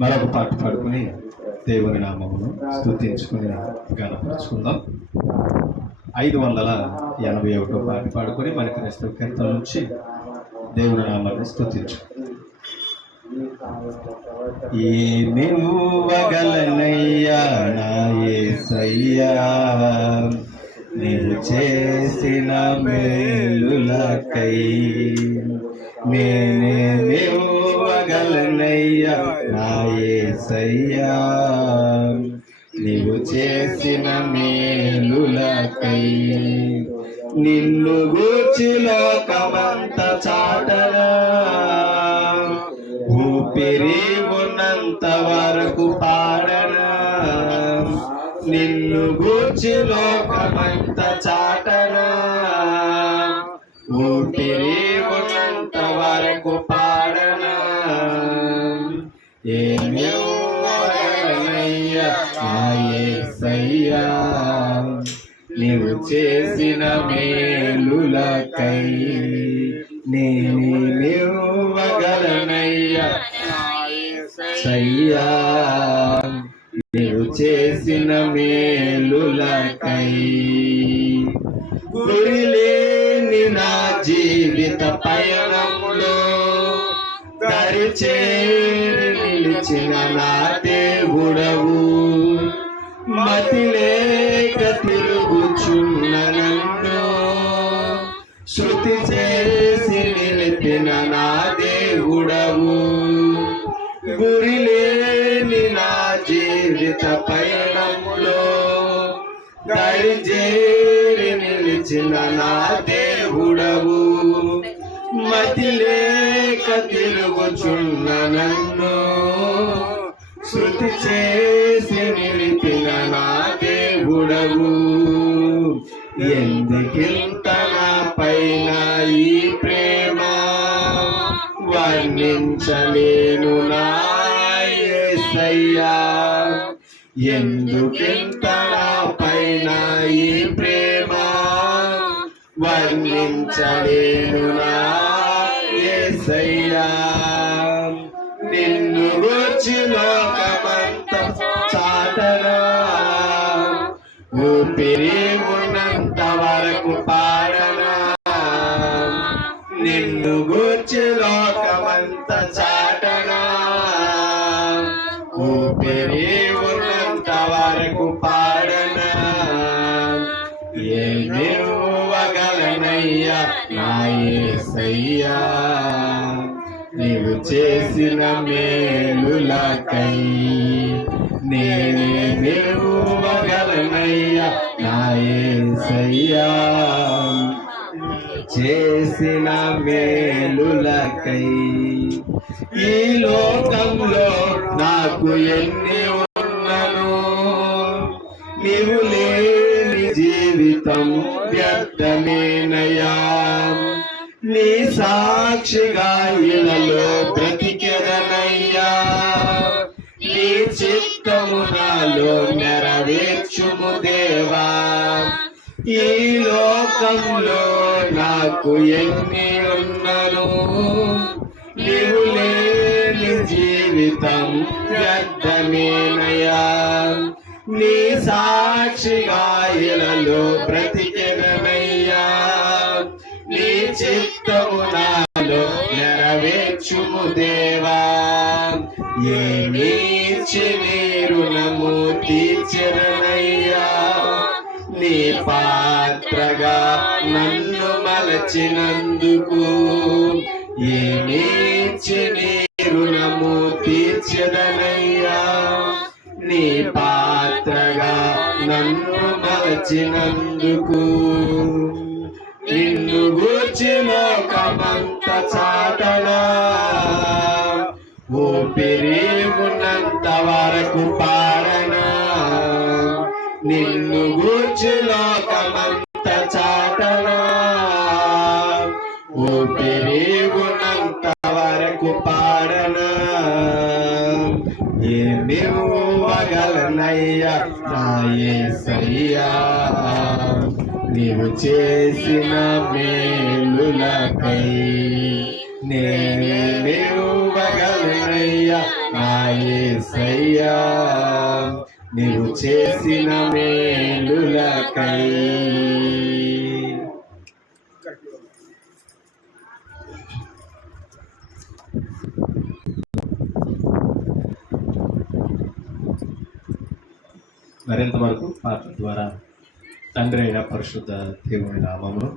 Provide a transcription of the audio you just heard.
మరొక పాట పాడుకుని దేవుని నామమును స్తుతించుకుని గణపరుచుకుందాం. 581 పాట పాడుకొని మన క్రైస్తవ కీర్తన నుంచి దేవుని నామాన్ని స్తుతించు. ఏమివ్వగలనయ్యా నా యేసయ్యా, నీవు చేసిన మేలులకై. నేనేమివ్వగలనయ్యా నా యేసయ్యా, నీవు చేసిన మేలులకై. నిన్ను గూర్చి లోకమంత చాటనా, ఊపిరి ఉన్నంత వరకు పాడనా. నిన్ను గూర్చి లోకమంత చాటనా, ఊపిరి ఉన్నంత వరకు పాడనా. ఏమివ్వగలనయ్యా నా యేసయ్యా, నీవు చేసిన మేలులకై. నేనేమివ్వగలనయ్యా యేసయ్యా, నీవు చేసిన మేలులకై. గురిలేని నా జీవిత పయనములో దరిచేరి నిలిచిన నా దేవుడవు. మతిలేక తిరుగుచున్న నన్ను శృతి చేసి నిలిపిన నా దేవుడవు. గురిలేని నా జీవిత పయనములో దరిచేరి నిలిచిన నా దేవుడవు. మతిలేక తిరుగుచున్న నన్ను శృతి చేసి నిలిపిన నా దేవుడవు. ఎందుకింత నా పైన ఈ ప్రేమ, వర్ణించలేను నా యేసయ్యా. ఎందుకింత నా పైన ఈ ప్రేమ, వర్ణించలేను నా యేసయ్యా. నిన్ను గూర్చి లోకమంత చాటనా, ఊపిరి ఉన్నంత వరకు పాడనా. నిన్ను గూర్చి లోకమంత చాటనా, ఊపిరి ఉన్నంత వరకు పాడనా. ఏమివ్వగలనయ్యా నా యేసయ్యా, నీవు చేసిన మేలులకై. నేనేమివ్వగలనయ్యా నా యేసయ్యా, చేసిన మేలులకై. ఈ లోకంలో నాకు ఎన్ని ఉన్నను, నీవు లేని జీవితం వ్యర్థమేనయ్యా. నీ సాక్షిగా ఇలలో బ్రతికెదనయ్యా. నీ చిత్తము నాలో నెరవేర్చుము దేవా. ఈ లోకంలో నాకు ఎన్ని ఉన్నను, నీవు లేని జీవితం వ్యర్థమేనయ్యా. నీ సాక్షిగా ఇలలో బ్రతికెదనయ్యా. నీ చిత్తము నాలో నెరవేర్చుము దేవా. ఏమిచ్చి నీ రుణము తీర్చెదనయ్యా. నీ పాత్రగా నన్ను మలచినందుకు. ఏమిచ్చి నీ రుణము తీర్చెదనయ్యా. నీ పాత్రగా నన్ను మలచినందుకు. నిన్ను గూర్చి లోకమంత చాటనా, ఊపిరి ఉన్నంత వరకు పాడనా. నిన్ను గూర్చి లోకమంత చాటనా, ఊపిరి ఉన్నంత వరకు పాడనా. ఏమివ్వగలనయ్యా నా యేసయ్యా, నీవు చేసిన మేలులకై. నేనివ్వగలనయ్యా నా యేసయ్యా నీవు చేసిన మేలులకై. మరింతవరకు పాట ద్వారా తండ్రి అయిన పరిశుద్ధ దేవుని నామమును